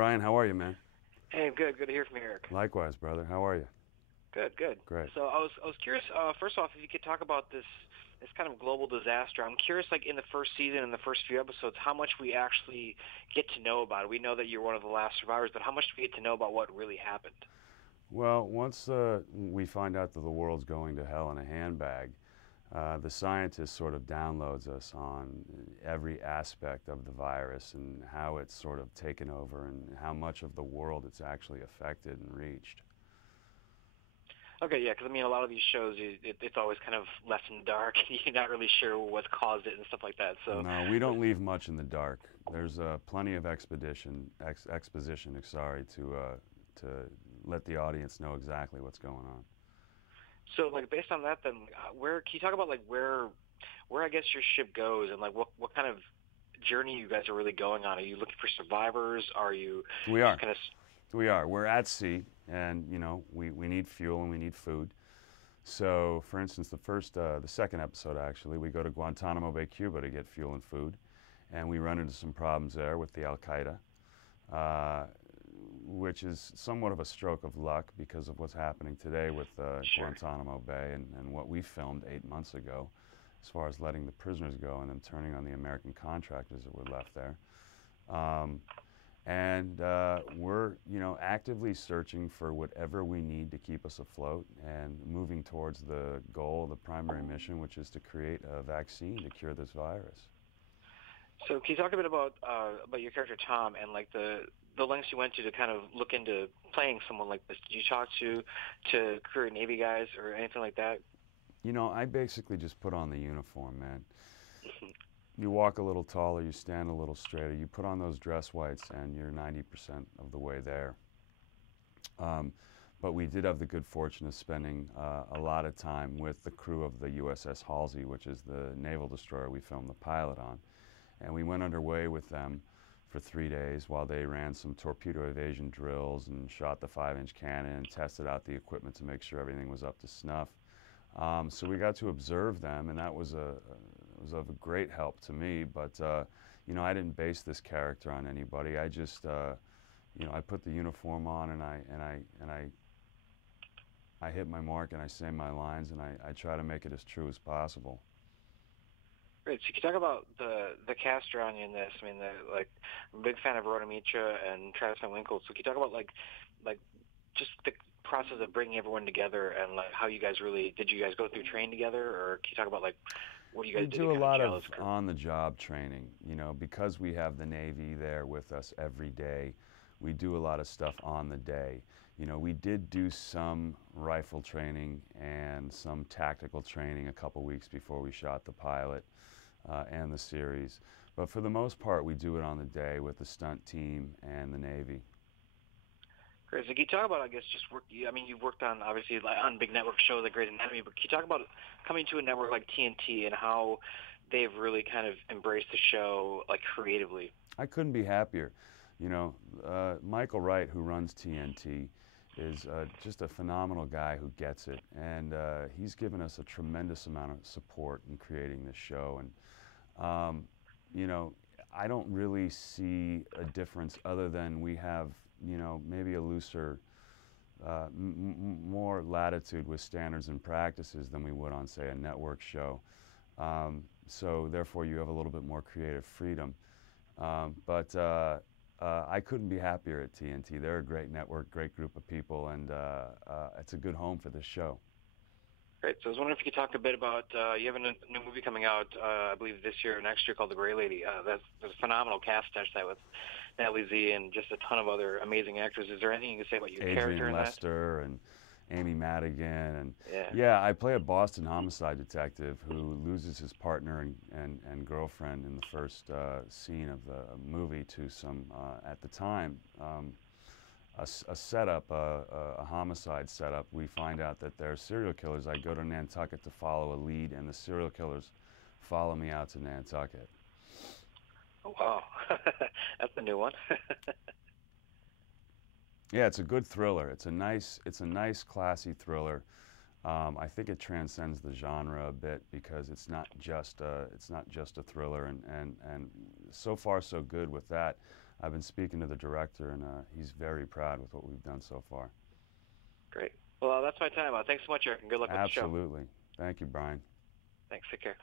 Brian. How are you, man? Hey, good. Good to hear from you, Eric. Likewise, brother. How are you? Good, good. Great. So I was curious. First off, if you could talk about this kind of global disaster. I'm curious, like in the first season, in the first few episodes, how much we actually get to know about it. We know that you're one of the last survivors, but how much do we get to know about what really happened? Well, once we find out that the world's going to hell in a handbag, the scientist sort of downloads us on every aspect of the virus and how it's sort of taken over and how much of the world it's actually affected and reached. Okay, yeah, because I mean, a lot of these shows, it's always kind of left in the dark. You're not really sure what caused it and stuff like that. So, No, we don't leave much in the dark. There's plenty of exposition, sorry, to let the audience know exactly what's going on. so like based on that, then where can you talk about like where I guess your ship goes and like what kind of journey you guys are really going on? Are you looking for survivors? Are you We just are. kind of We are. We're at sea, and we need fuel and we need food. So, for instance, the second episode actually, we go to Guantanamo Bay, Cuba, to get fuel and food, and we run into some problems there with the Al Qaeda, uh, which is somewhat of a stroke of luck because of what's happening today with sure? Guantanamo Bay and what we filmed 8 months ago, as far as letting the prisoners go and them turning on the American contractors that were left there. Um, and we're actively searching for whatever we need to keep us afloat and moving towards the goal, the primary mission, which is to create a vaccine to cure this virus. So can you talk a bit about your character Tom and like the lengths you went to kind of look into playing someone like this? Did you talk to career Navy guys or anything like that? I basically just put on the uniform, man. You walk a little taller, you stand a little straighter, you put on those dress whites, and you're 90% of the way there. Um, but we did have the good fortune of spending a lot of time with the crew of the USS Halsey, which is the naval destroyer we filmed the pilot on. And we went underway with them for 3 days while they ran some torpedo evasion drills and shot the 5-inch cannon and tested out the equipment to make sure everything was up to snuff. So we got to observe them, and that was of a great help to me. But I didn't base this character on anybody. I just I put the uniform on and I hit my mark and I say my lines and I try to make it as true as possible. Great. So you can talk about the cast around you in this. I mean, I'm a big fan of Rhoda Mitra and Travis Van Winkle. So can you talk about like just the process of bringing everyone together and like how you guys really did you guys go through training together, or can you talk about like what you We guys did to do a kind of lot gel of as a crew? on-the-job training, because we have the Navy there with us every day. We do a lot of stuff on the day. We did do some rifle training and some tactical training a couple weeks before we shot the pilot and the series. But for the most part, we do it on the day with the stunt team and the Navy. Great. So can you talk about, I guess, just work? I mean, you've worked on obviously like, on big network shows like Grey's Anatomy, but can you talk about coming to a network like TNT and how they've really kind of embraced the show like creatively? I couldn't be happier. Michael Wright, who runs TNT, is just a phenomenal guy who gets it, and he's given us a tremendous amount of support in creating this show. And I don't really see a difference other than we have, maybe a looser, more latitude with standards and practices than we would on, say, a network show. So therefore, you have a little bit more creative freedom. But I couldn't be happier at TNT. They're a great network, great group of people, and it's a good home for this show. Great. So I was wondering if you could talk a bit about you have a new movie coming out, I believe this year or next year, called The Gray Lady. There's a phenomenal cast attached to that with Natalie Z and just a ton of other amazing actors. Is there anything you can say about your character Adrian in that? Lester and Amy Madigan, and Yeah. yeah, I play a Boston homicide detective who loses his partner and girlfriend in the first scene of the movie to some, at the time, a setup, a homicide setup. We find out that they're serial killers. I go to Nantucket to follow a lead, and the serial killers follow me out to Nantucket. Oh, wow. That's a new one. Yeah, it's a good thriller. It's a nice, classy thriller. I think it transcends the genre a bit because it's not just a thriller, and so far so good with that. I've been speaking to the director, and he's very proud with what we've done so far. Great. Well, that's my time. Thanks so much, Eric, and good luck with the show. Absolutely. Thank you, Brian. Thanks. Take care.